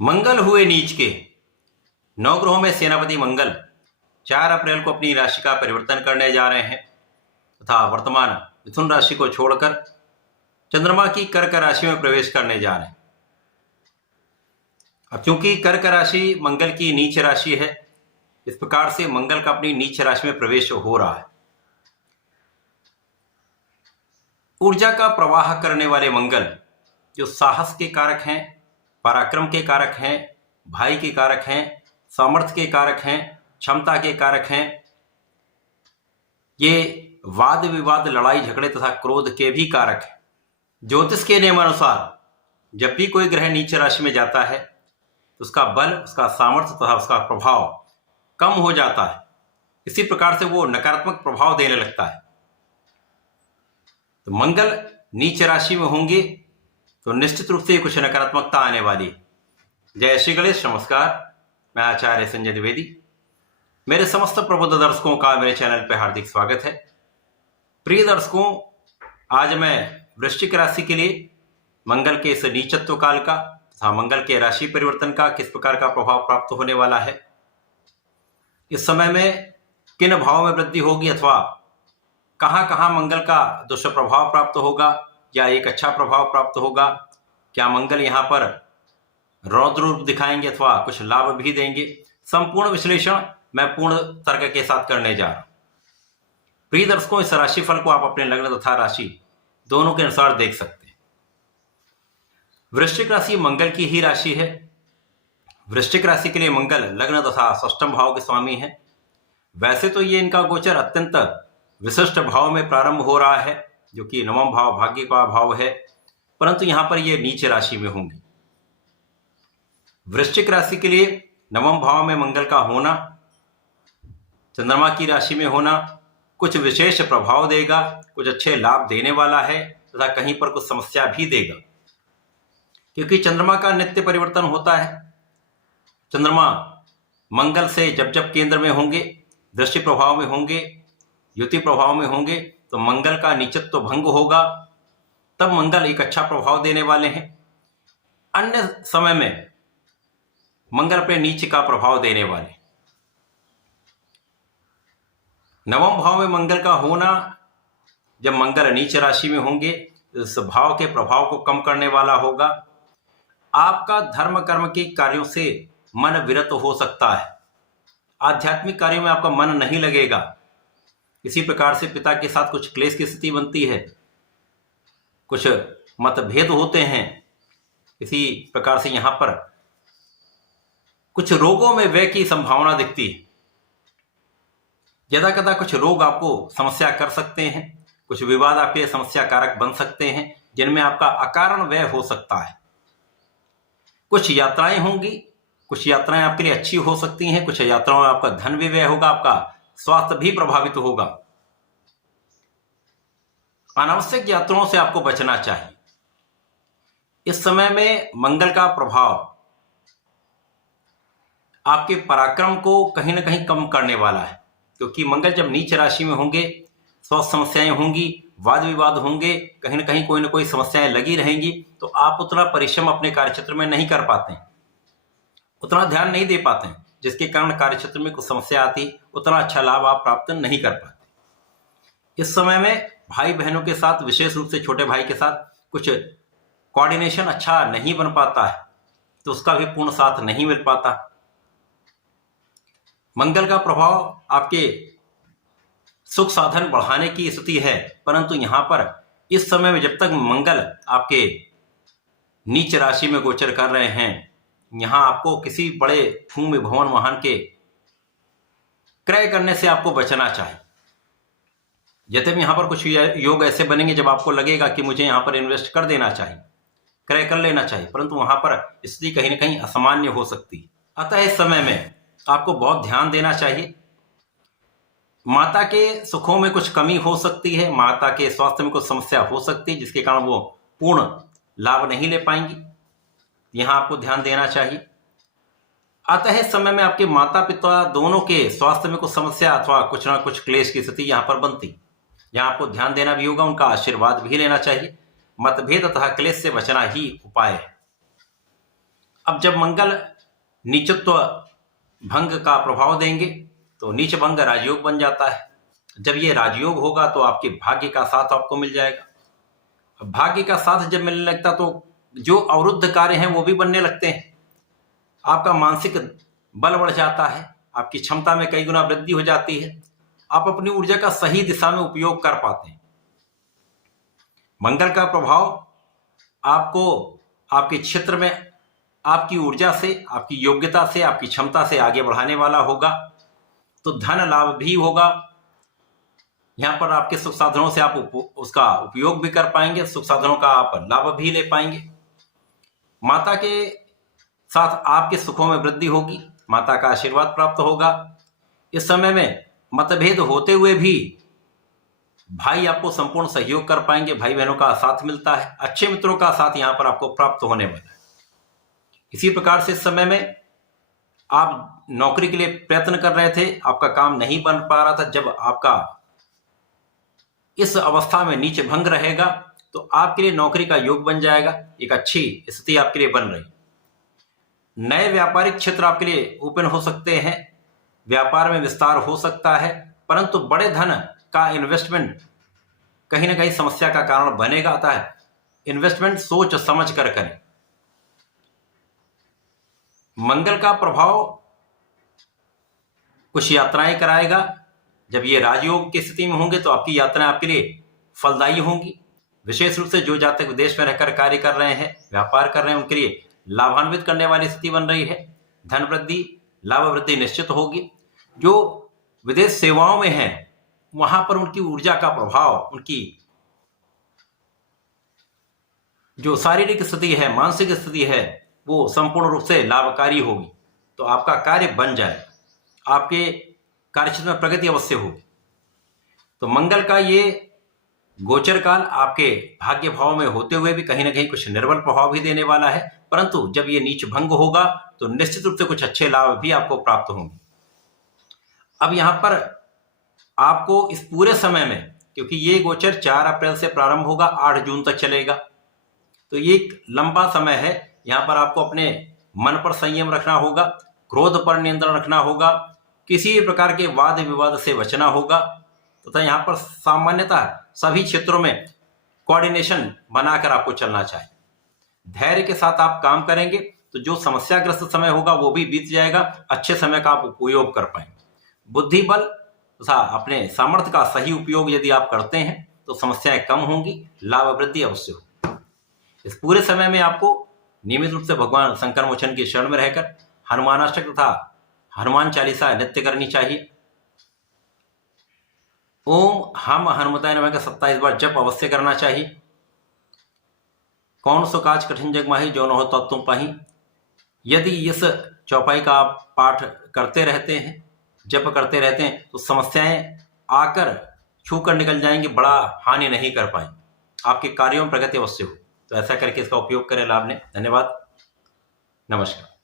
मंगल हुए नीच के। नवग्रहों में सेनापति मंगल 4 अप्रैल को अपनी राशि का परिवर्तन करने जा रहे हैं तथा वर्तमान मिथुन राशि को छोड़कर चंद्रमा की कर्क राशि में प्रवेश करने जा रहे हैं। अब क्योंकि कर्क राशि मंगल की नीच राशि है, इस प्रकार से मंगल का अपनी नीच राशि में प्रवेश हो रहा है। ऊर्जा का प्रवाह करने वाले मंगल जो साहस के कारक हैं, पराक्रम के कारक हैं, भाई के कारक हैं, सामर्थ्य के कारक हैं, क्षमता के कारक हैं, ये वाद विवाद, लड़ाई झगड़े तथा क्रोध के भी कारक हैं। ज्योतिष के नियमानुसार जब भी कोई ग्रह नीच राशि में जाता है तो उसका बल, उसका सामर्थ्य तथा उसका प्रभाव कम हो जाता है। इसी प्रकार से वो नकारात्मक प्रभाव देने लगता है। तो मंगल नीच राशि में होंगे तो निश्चित रूप से कुछ नकारात्मकता आने वाली है। जय श्री गणेश। नमस्कार, मैं आचार्य संजय द्विवेदी। मेरे समस्त प्रबुद्ध दर्शकों का मेरे चैनल पर हार्दिक स्वागत है। प्रिय दर्शकों, आज मैं वृश्चिक राशि के लिए मंगल के इस नीचत्व काल का तथा मंगल के राशि परिवर्तन का किस प्रकार का प्रभाव प्राप्त होने वाला है, इस समय में किन भावों में वृद्धि होगी अथवा कहाँ कहाँ मंगल का दुष्प्रभाव प्राप्त होगा या एक अच्छा प्रभाव प्राप्त होगा, क्या मंगल यहाँ पर रौद्र रूप दिखाएंगे अथवा कुछ लाभ भी देंगे, संपूर्ण विश्लेषण मैं पूर्ण तर्क के साथ करने जा रहा हूं। प्रिय दर्शकों, इस राशिफल को आप अपने लग्न तथा राशि दोनों के अनुसार देख सकते हैं। वृश्चिक राशि मंगल की ही राशि है। वृश्चिक राशि के लिए मंगल लग्न तथा षष्ठम भाव के स्वामी है। वैसे तो ये इनका गोचर अत्यंत विशिष्ट भाव में प्रारंभ हो रहा है, जो कि नवम भाव भाग्य का भाव है, परंतु यहां पर ये नीच राशि में होंगे। वृश्चिक राशि के लिए नवम भाव में मंगल का होना, चंद्रमा की राशि में होना कुछ विशेष प्रभाव देगा, कुछ अच्छे लाभ देने वाला है तथा कहीं पर कुछ समस्या भी देगा, क्योंकि चंद्रमा का नित्य परिवर्तन होता है। चंद्रमा मंगल से जब जब केंद्र में होंगे, दृष्टि प्रभाव में होंगे, युति प्रभाव में होंगे, तो मंगल का नीचत्व भंग होगा, तब मंगल एक अच्छा प्रभाव देने वाले हैं। अन्य समय में मंगल पे नीच का प्रभाव देने वाले। नवम भाव में मंगल का होना, जब मंगल नीच राशि में होंगे, इस भाव के प्रभाव को कम करने वाला होगा। आपका धर्म कर्म के कार्यों से मन विरत हो सकता है। आध्यात्मिक कार्यों में आपका मन नहीं लगेगा। इसी प्रकार से पिता के साथ कुछ क्लेश की स्थिति बनती है, कुछ मतभेद होते हैं। इसी प्रकार से यहां पर कुछ रोगों में व्यय की संभावना दिखती है। यदा कदा कुछ रोग आपको समस्या कर सकते हैं, कुछ विवाद आपके समस्या कारक बन सकते हैं, जिनमें आपका अकारण व्यय हो सकता है। कुछ यात्राएं होंगी, कुछ यात्राएं आपके लिए अच्छी हो सकती हैं, कुछ यात्राओं में आपका धन भी व्यय होगा, आपका स्वास्थ्य भी प्रभावित होगा। अनावश्यक यात्राओं से आपको बचना चाहिए। इस समय में मंगल का प्रभाव आपके पराक्रम को कहीं ना कहीं कम करने वाला है, क्योंकि मंगल जब नीच राशि में होंगे, स्वास्थ्य समस्याएं होंगी, वाद विवाद होंगे, कहीं ना कोई समस्याएं लगी रहेंगी, तो आप उतना परिश्रम अपने कार्यक्षेत्र में नहीं कर पाते हैं, उतना ध्यान नहीं दे पाते हैं, जिसके कारण कार्यक्षेत्र में कुछ समस्या आती, उतना अच्छा लाभ आप प्राप्त नहीं कर पाते। इस समय में भाई बहनों के साथ, विशेष रूप से छोटे भाई के साथ कुछ कोऑर्डिनेशन अच्छा नहीं बन पाता है, तो उसका भी पूर्ण साथ नहीं मिल पाता। मंगल का प्रभाव आपके सुख साधन बढ़ाने की स्थिति है, परंतु यहां पर इस समय में जब तक मंगल आपके नीच राशि में गोचर कर रहे हैं, यहां आपको किसी बड़े भूमि भवन वाहन के क्रय करने से आपको बचना चाहिए। यद्यपि यहां पर कुछ योग ऐसे बनेंगे जब आपको लगेगा कि मुझे यहां पर इन्वेस्ट कर देना चाहिए, क्रय कर लेना चाहिए, परंतु वहां पर स्थिति कहीं ना कहीं असामान्य हो सकती है। अतः इस समय में आपको बहुत ध्यान देना चाहिए। माता के सुखों में कुछ कमी हो सकती है, माता के स्वास्थ्य में कुछ समस्या हो सकती है, जिसके कारण वो पूर्ण लाभ नहीं ले पाएंगी। यहां आपको ध्यान देना चाहिए। अतः इस समय में आपके माता पिता दोनों के स्वास्थ्य में कुछ समस्या अथवा कुछ ना कुछ क्लेश की स्थिति यहां पर बनती, यहां आपको ध्यान देना भी होगा, उनका आशीर्वाद भी लेना चाहिए। मतभेद तथा क्लेश से बचना ही उपाय है। अब जब मंगल नीचत्व भंग का प्रभाव देंगे तो नीच भंग राजयोग बन जाता है। जब ये राजयोग होगा तो आपके भाग्य का साथ आपको मिल जाएगा। अब भाग्य का साथ जब मिलने लगता तो जो अवरुद्ध कार्य हैं वो भी बनने लगते हैं। आपका मानसिक बल बढ़ जाता है, आपकी क्षमता में कई गुना वृद्धि हो जाती है, आप अपनी ऊर्जा का सही दिशा में उपयोग कर पाते हैं। मंगल का प्रभाव आपको आपके क्षेत्र में आपकी ऊर्जा से, आपकी योग्यता से, आपकी क्षमता से आगे बढ़ाने वाला होगा। तो धन लाभ भी होगा। यहाँ पर आपके सुख साधनों से आप उसका उपयोग भी कर पाएंगे, सुख साधनों का आप लाभ भी ले पाएंगे। माता के साथ आपके सुखों में वृद्धि होगी, माता का आशीर्वाद प्राप्त होगा। इस समय में मतभेद होते हुए भी भाई आपको संपूर्ण सहयोग कर पाएंगे, भाई बहनों का साथ मिलता है, अच्छे मित्रों का साथ यहाँ पर आपको प्राप्त होने वाला है। इसी प्रकार से इस समय में आप नौकरी के लिए प्रयत्न कर रहे थे, आपका काम नहीं बन पा रहा था, जब आपका इस अवस्था में नीच भंग रहेगा तो आपके लिए नौकरी का योग बन जाएगा, एक अच्छी स्थिति आपके लिए बन रही। नए व्यापारिक क्षेत्र आपके लिए ओपन हो सकते हैं, व्यापार में विस्तार हो सकता है, परंतु बड़े धन का इन्वेस्टमेंट कहीं ना कहीं समस्या का कारण बनेगा। अतः इन्वेस्टमेंट सोच समझ कर करें। मंगल का प्रभाव कुछ यात्राएं कराएगा। जब ये राजयोग की स्थिति में होंगे तो आपकी यात्राएं आपके लिए फलदायी होंगी। विशेष रूप से जो जातक विदेश में रहकर कार्य कर रहे हैं, व्यापार कर रहे हैं, उनके लिए लाभान्वित करने वाली स्थिति बन रही है। धन वृद्धि, लाभ वृद्धि निश्चित होगी। जो विदेश सेवाओं में हैं वहां पर उनकी ऊर्जा का प्रभाव, उनकी जो शारीरिक स्थिति है, मानसिक स्थिति है, वो संपूर्ण रूप से लाभकारी होगी। तो आपका कार्य बन जाएगा, आपके कार्यक्षेत्र में प्रगति अवश्य होगी। तो मंगल का ये गोचर काल आपके भाग्य भाव में होते हुए भी कहीं ना कहीं कुछ निर्बल प्रभाव भी देने वाला है, परंतु जब ये नीच भंग होगा तो निश्चित रूप से कुछ अच्छे लाभ भी आपको प्राप्त होंगे। अब यहाँ पर आपको इस पूरे समय में, क्योंकि ये गोचर 4 अप्रैल से प्रारंभ होगा, 8 जून तक चलेगा, तो ये एक लंबा समय है। यहाँ पर आपको अपने मन पर संयम रखना होगा, क्रोध पर नियंत्रण रखना होगा, किसी भी प्रकार के वाद विवाद से बचना होगा तथा यहाँ पर सामान्यतः सभी क्षेत्रों में कोऑर्डिनेशन बनाकर आपको चलना चाहिए। धैर्य के साथ आप काम करेंगे तो जो समस्याग्रस्त समय होगा वो भी बीत जाएगा, अच्छे समय का आप उपयोग कर पाएंगे। बुद्धि बल तथा अपने सामर्थ्य का सही उपयोग यदि आप करते हैं तो समस्याएं कम होंगी, लाभ वृद्धि अवश्य होगी। इस पूरे समय में आपको नियमित रूप से भगवान शंकर मोचन की शरण में रहकर हनुमानाष्टक तथा हनुमान चालीसा नित्य करनी चाहिए। ओम हम हनुमताय नमः का 27 बार जप अवश्य करना चाहिए। कौन सो काज कठिन जग माही, जो न हो तो तुम पाही। यदि इस चौपाई का आप पाठ करते रहते हैं, जप करते रहते हैं, तो समस्याएं आकर छू कर निकल जाएंगी, बड़ा हानि नहीं कर पाएंगे, आपके कार्यों में प्रगति अवश्य हो। तो ऐसा करके इसका उपयोग करें लाभ ने। धन्यवाद, नमस्कार।